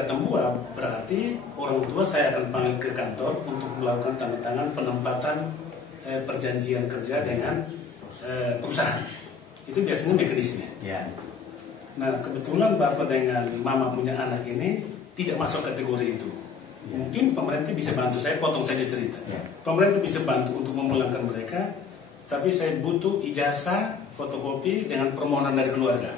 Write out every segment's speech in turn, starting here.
sudah tembuah, berarti orang tua saya akan panggil ke kantor untuk melakukan tanda tangan penempatan perjanjian kerja dengan perusahaan. Itu biasanya mekanisme. Ya. Nah, kebetulan Bapak dengan Mama punya anak ini tidak masuk kategori itu. Mungkin pemerintah bisa bantu, saya potong saja cerita. Pemerintah bisa bantu untuk memulangkan mereka, tapi saya butuh ijazah, fotokopi dengan permohonan dari keluarga.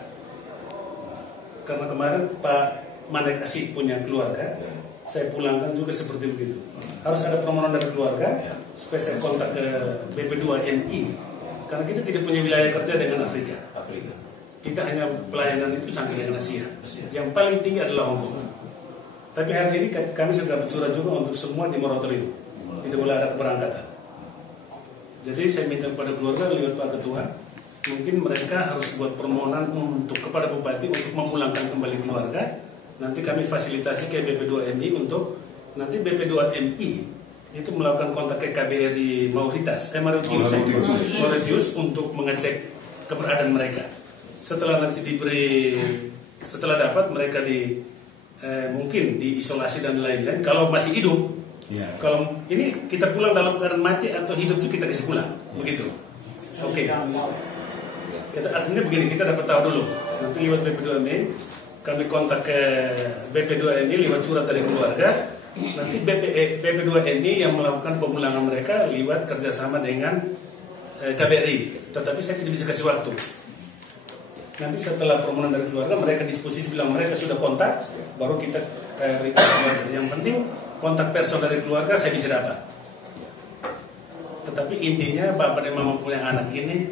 Karena kemarin Pak Mandek Asik punya keluarga, saya pulangkan juga seperti begitu. Harus ada permohonan dari keluarga, supaya saya kontak ke BP2NI. Karena kita tidak punya wilayah kerja dengan Afrika. Kita hanya pelayanan itu sampai dengan Asia. Yang paling tinggi adalah Hong Kong. Tapi hari ini kami sudah dapat surat juga untuk semua di moratorium. Tidak boleh ada keberangkatan. Jadi saya minta kepada keluarga lewat Pak Ketua, mungkin mereka harus buat permohonan untuk kepada Bupati untuk memulangkan kembali keluarga. Nanti kami fasilitasi ke BP2MI untuk nanti BP2MI itu melakukan kontak ke KBRI Mauritius untuk mengecek keberadaan mereka. Setelah nanti setelah dapat mereka mungkin diisolasi dan lain-lain. Kalau masih hidup, kalau ini kita pulang dalam keadaan mati atau hidup itu kita kasih pulang, begitu. Oke. Artinya begini, kita dapat tahu dulu. Nanti lewat BP2MI, kami kontak ke BP2MI lewat surat dari keluarga. Nanti BP2MI yang melakukan pemulangan mereka lewat kerjasama dengan KBRI. Tetapi saya tidak bisa kasih waktu. Nanti setelah permohonan dari keluarga, mereka disposisi bilang mereka sudah kontak, baru kita berikan keluarga. Yang penting kontak person dari keluarga saya bisa dapat. Tetapi intinya Bapak dan Mama punya anak ini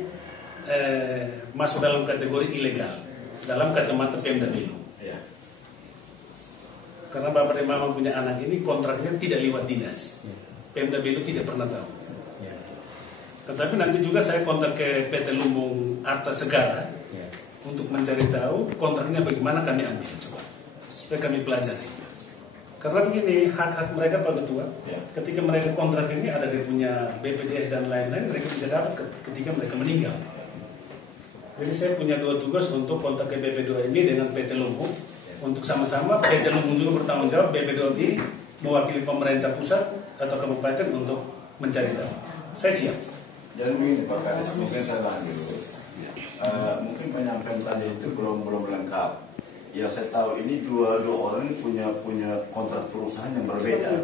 masuk dalam kategori ilegal dalam kacamata Pemda Belu. Karena Bapak dan Mama punya anak ini kontraknya tidak lewat dinas. Pemda Belu tidak pernah tahu. Tetapi nanti juga saya kontak ke PT Lumbung Arta Segara untuk mencari tahu kontraknya bagaimana kami ambil, coba supaya kami pelajari. Karena begini, hak-hak mereka Pak Ketua, ketika mereka kontrak ini ada dia punya BPJS dan lain-lain, mereka bisa dapat ketika mereka meninggal. Jadi saya punya dua tugas untuk kontak ke BP2MI dengan PT Lumbung untuk sama-sama PT Lumbung juga bertanggung jawab, BP2MI mewakili pemerintah pusat atau kabupaten untuk mencari tahu. Saya siap. Jadi begini Pak Kades, mungkin saya lanjut dulu. Mungkin penyampaian tadi itu belum lengkap. Yang saya tahu ini dua orang ini punya kontrak perusahaan yang berbeda.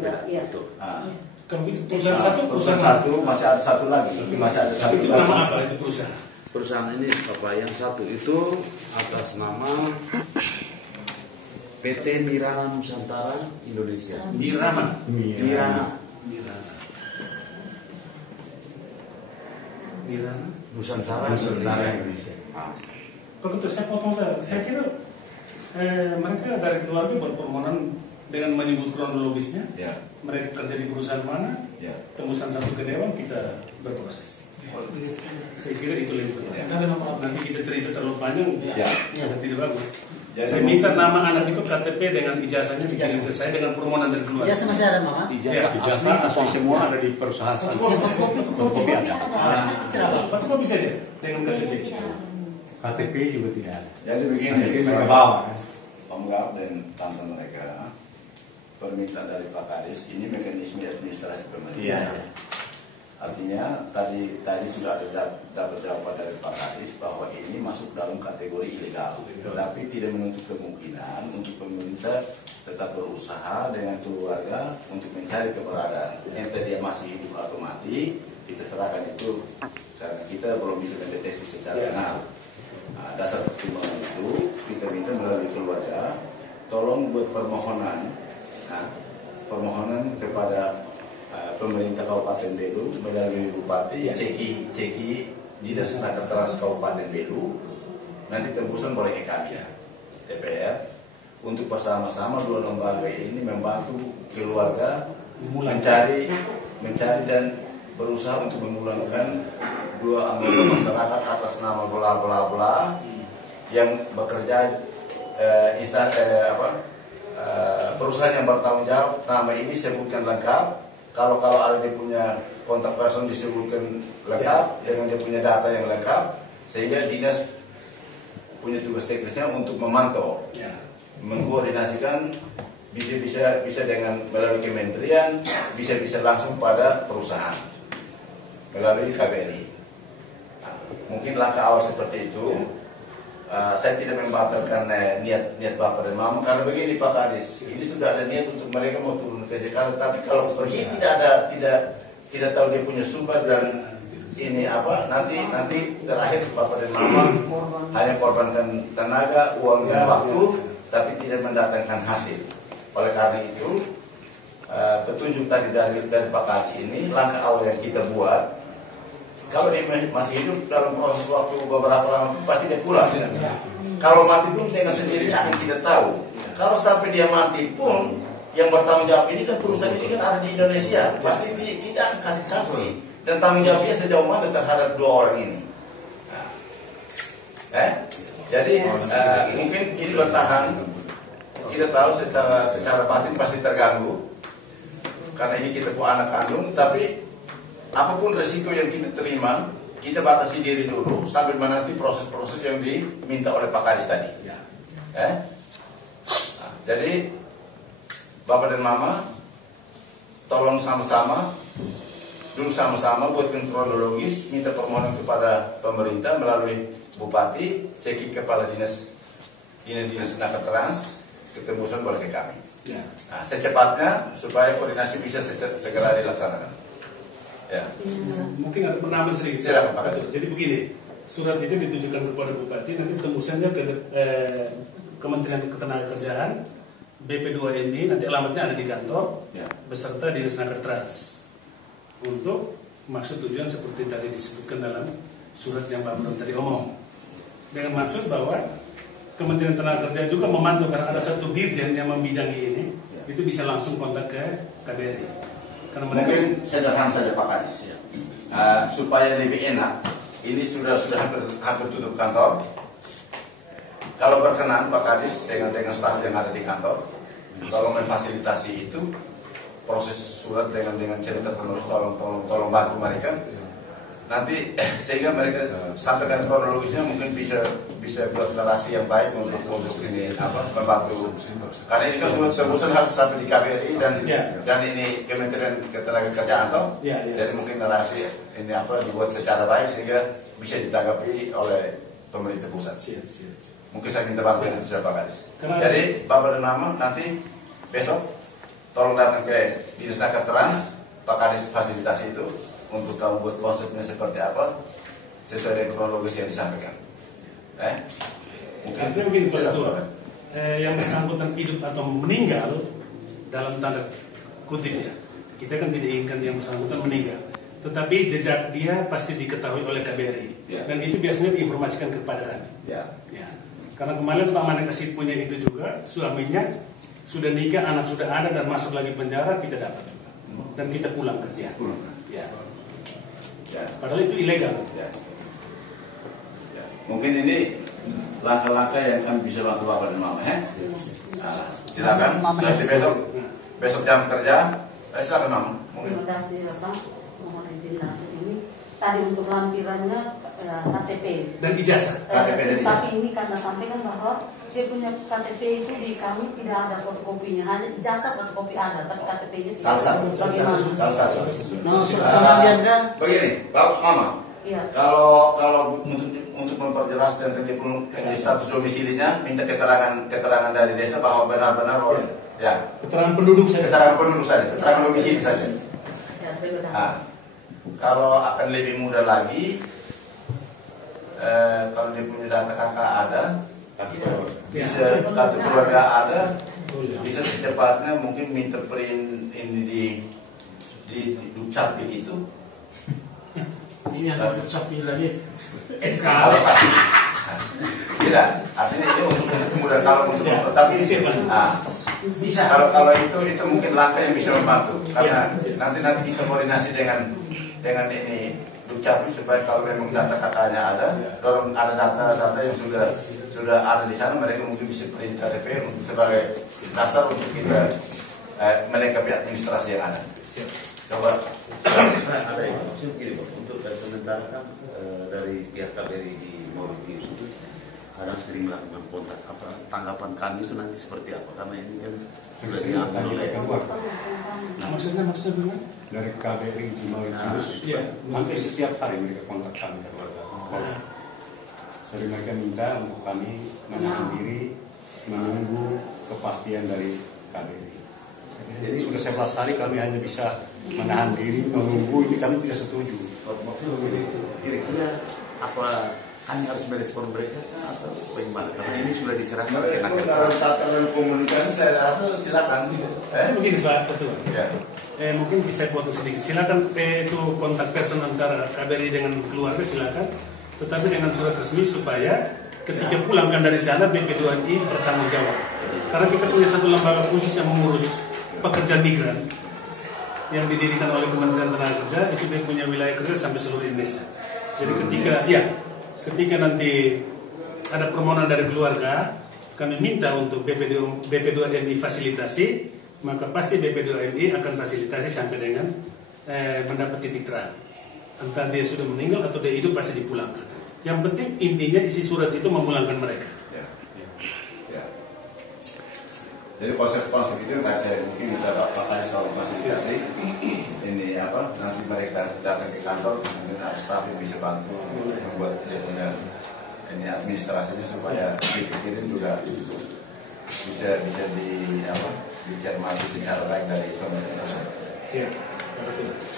Kalau itu perusahaan satu masih ada satu lagi. Masih ada satu. Itu nama apa itu perusahaan? Perusahaan ini Bapak yang satu itu atas nama PT Mirana Nusantara Indonesia. Mirana. Nusantara Indonesia. Begitu saya potong saya kira mereka dari keluarga berpermohonan dengan menyebut kronologisnya. Mereka kerja di perusahaan mana, tembusan satu ke Dewan, kita berproses. Saya kira itu lebih penting. Nanti kita cerita terlalu panjang, tidak bagus. Saya minta nama anak itu KTP dengan ijazahnya dikirim ke saya dengan permohonan dari keluarga. Ijazah masih ada, Mama? Ijazah asli semua ada di perusahaan. Fotokopi ada. Fotokopi saja dengan KTP. KTP juga tidak ada. Jadi begini, mereka bawa. Om Gap dan tante mereka permintaan dari Pak Kades ini mekanisme administrasi pemerintah. Artinya tadi sudah ada dapat jawaban dari Pak Kades bahwa ini masuk dalam kategori ilegal. Tapi tidak menutup kemungkinan untuk pemerintah tetap berusaha dengan keluarga untuk mencari keberadaan. Entah dia masih hidup atau mati, kita serahkan itu karena kita belum bisa mendeteksi secara benar. Dasar pertimbangan itu kita minta melalui keluarga, tolong buat permohonan kepada pemerintah Kabupaten Belu melalui Bupati, ceki Dinas Tenaga Trans Kabupaten Belu, nanti tembusan boleh ke kami DPR untuk bersama-sama dua lembaga ini membantu keluarga mencari dan berusaha untuk memulangkan dua anggota masyarakat atas nama bla bla bla yang bekerja perusahaan yang bertanggung jawab. Nama ini sebutkan lengkap. Kalau ada dia punya kontak person disebutkan lengkap dengan dia punya data yang lengkap, sehingga dinas punya tugas teknisnya untuk memantau, mengkoordinasikan bisa dengan melalui kementerian, bisa langsung pada perusahaan melalui KBRI. Mungkin langkah awal seperti itu. Saya tidak membatalkan niat Bapak dan Mama karena begini Pak Kadis, ini sudah ada niat untuk mereka mau turun ke Jakarta, tapi kalau pergi tidak tahu dia punya sumber dan ini apa nanti terakhir Bapak dan Mama hanya korbankan tenaga, uang dan waktu, tapi tidak mendatangkan hasil. Oleh karena itu petunjuk tadi dari Pak Kadis ini langkah awal yang kita buat. Kalau dia masih hidup dalam proses waktu beberapa lama pasti dia pulang. Kalau mati pun dengan sendirinya akan kita tahu. Kalau sampai dia mati pun yang bertanggung jawab ini kan perusahaan ini kan ada di Indonesia. Pasti kita akan kasih sanksi dan tanggung jawabnya sejauh mana terhadap dua orang ini. Jadi mungkin ini bertahan. Kita tahu secara batin pasti terganggu karena ini kita punya anak kandung, tapi apapun resiko yang kita terima, kita batasi diri dulu sambil menanti proses-proses yang diminta oleh Pak Kadis tadi. Jadi Bapak dan Mama, tolong sama-sama buatkan kronologis, minta permohonan kepada pemerintah melalui Bupati, cekik kepala dinas Naker Trans, ketembusan boleh ke kami. Secepatnya supaya koordinasi bisa segera dilaksanakan. Ya. Mungkin ada penambahan sedikit. Jadi begini, surat itu ditujukan kepada Bupati, nanti tembusannya ke Kementerian Ketenagakerjaan, BP2ND, nanti alamatnya ada di kantor, beserta Dinas Naker Trans. Untuk maksud tujuan seperti tadi disebutkan dalam surat yang Pak Bram tadi omong. Dengan maksud bahwa Kementerian Tenaga Kerja juga memantau karena ada satu dirjen yang membidangi ini, itu bisa langsung kontak ke KBRI. Mungkin sederhana saja Pak Kadis, supaya lebih enak. Ini sudah hampir tutup kantor. Kalau berkenan Pak Kadis dengan staf yang ada di kantor, tolong memfasilitasi itu proses surat dengan cerita penulis, tolong bantu mereka. Nanti sehingga mereka sampaikan kronologisnya, mungkin bisa buat narasi yang baik untuk ini membantu. Karena ini kan surat tembusan harus sampai di KBRI dan ini Kementerian Ketenagakerjaan toh. Jadi mungkin narasi ini dibuat secara baik sehingga bisa ditanggapi oleh pemerintah pusat. Mungkin saya minta bantuan itu Pak Kadis. Jadi Bapak dan Mama nanti besok tolong datang ke Dinas Naker Trans, Pak Kadis fasilitasi itu untuk kamu buat konsepnya seperti apa sesuai dengan kronologis yang disampaikan. Mungkin begini Pak Ketua, yang bersangkutan hidup atau meninggal dalam tanda kutip ya, kita kan tidak inginkan yang bersangkutan meninggal, tetapi jejak dia pasti diketahui oleh KBRI dan itu biasanya diinformasikan kepada kami. Karena kemarin Pak Manek Asid punya itu juga, suaminya sudah nikah, anak sudah ada dan masuk lagi penjara, kita dapat dan kita pulang ke dia. Padahal itu ilegal. Mungkin ini langkah-langkah yang kami bisa bantu Bapak dan Mama. Silakan. Nanti besok jam kerja. Silakan Mama. Terima kasih Bapak. Mohon izin langsung ini. Tadi untuk lampirannya KTP dan ijazah. Tapi ini karena sampaikan bahwa dia punya KTP itu di kami tidak ada fotokopinya, hanya ijazah fotokopi ada, tapi KTP-nya tidak. Salah satu. Begini, Bapak Mama. Kalau untuk memperjelas dan status domisilinya, minta keterangan dari desa bahwa benar-benar keterangan penduduk saja. Keterangan domisili saja. Kalau akan lebih mudah lagi, kalau dia punya data kakak ada, bisa kartu keluarga ada, bisa secepatnya mungkin minta print ini di Dukcapil itu. Ini yang Dukcapil lagi. Kalau pasti tidak, artinya ini untuk kemudahan kalau untuk tapi bisa. Kalau itu mungkin langkah yang bisa membantu karena nanti kita koordinasi dengan ini Dukcapil supaya kalau memang data kakaknya ada, dorong ada data yang sudah ada di sana, mereka mungkin bisa print KTP untuk sebagai dasar untuk kita melengkapi administrasi yang ada. Coba. Ada informasi begini Pak, untuk dari sementara kan dari pihak KBRI di Mauritius itu kadang sering melakukan kontak. Apa tanggapan kami itu nanti seperti apa? Karena ini kan sudah diambil oleh. Nah, maksudnya gimana? Dari KBRI Cimahi Kudus, hampir setiap hari mereka kontak kami keluarga. Sering mereka minta untuk kami menahan diri, menunggu kepastian dari KBRI. Jadi sudah 11 hari kami hanya bisa menahan diri, menunggu, ini kami tidak setuju. Kira-kira apa kami harus merespon mereka atau bagaimana? Karena ini sudah diserahkan ke Kalau tataran komunikasi saya rasa silakan. Begini Pak Ketua. Ya. Mungkin bisa potong sedikit. Silakan itu kontak person antara KBRI dengan keluarga silakan. Tetapi dengan surat resmi supaya ketika pulangkan dari sana BP2I bertanggung jawab. Karena kita punya satu lembaga khusus yang mengurus pekerja migran yang didirikan oleh Kementerian Tenaga Kerja, itu dia punya wilayah kerja sampai seluruh Indonesia. Jadi ketika nanti ada permohonan dari keluarga, kami minta untuk BP2MI fasilitasi, maka pasti BP2MI akan fasilitasi sampai dengan mendapat titik terang. Entah dia sudah meninggal atau dia hidup pasti dipulangkan. Yang penting intinya isi surat itu memulangkan mereka. Jadi konsep itu nggak saya mungkin kita pakai soal fasilitasi ini apa nanti mereka datang ke kantor mungkin ada staf yang bisa bantu membuat dia punya ini administrasinya supaya dipikirin juga bisa dicermati secara baik dari pemerintah.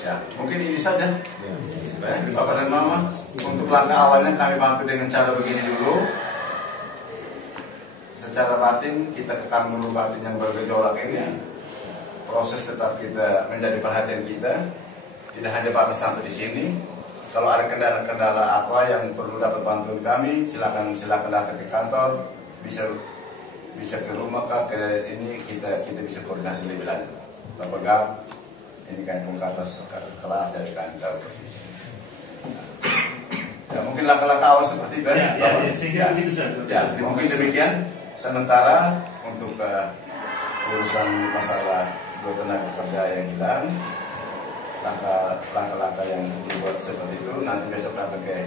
Ya mungkin ini saja. Baik Bapak dan Mama, untuk langkah awalnya kami bantu dengan cara begini dulu. Secara batin kita kekang dulu batin yang bergejolak ini. Proses tetap kita menjadi perhatian kita. Tidak hanya batas sampai di sini. Kalau ada kendala-kendala apa yang perlu dapat bantuan kami, silakan datang ke kantor. Bisa ke rumah kah, ke ini kita bisa koordinasi lebih lanjut. Bapak Gap, ini kan pun atas kelas dari kantor posisi. Ya mungkin langkah-langkah awal seperti itu. Ya, mungkin demikian. Sementara untuk urusan masalah dua tenaga kerja yang hilang, langkah-langkah yang dibuat seperti itu nanti besok datang ke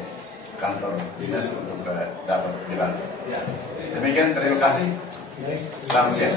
kantor dinas untuk dapat dibantu. Demikian, terima kasih. Selamat siang.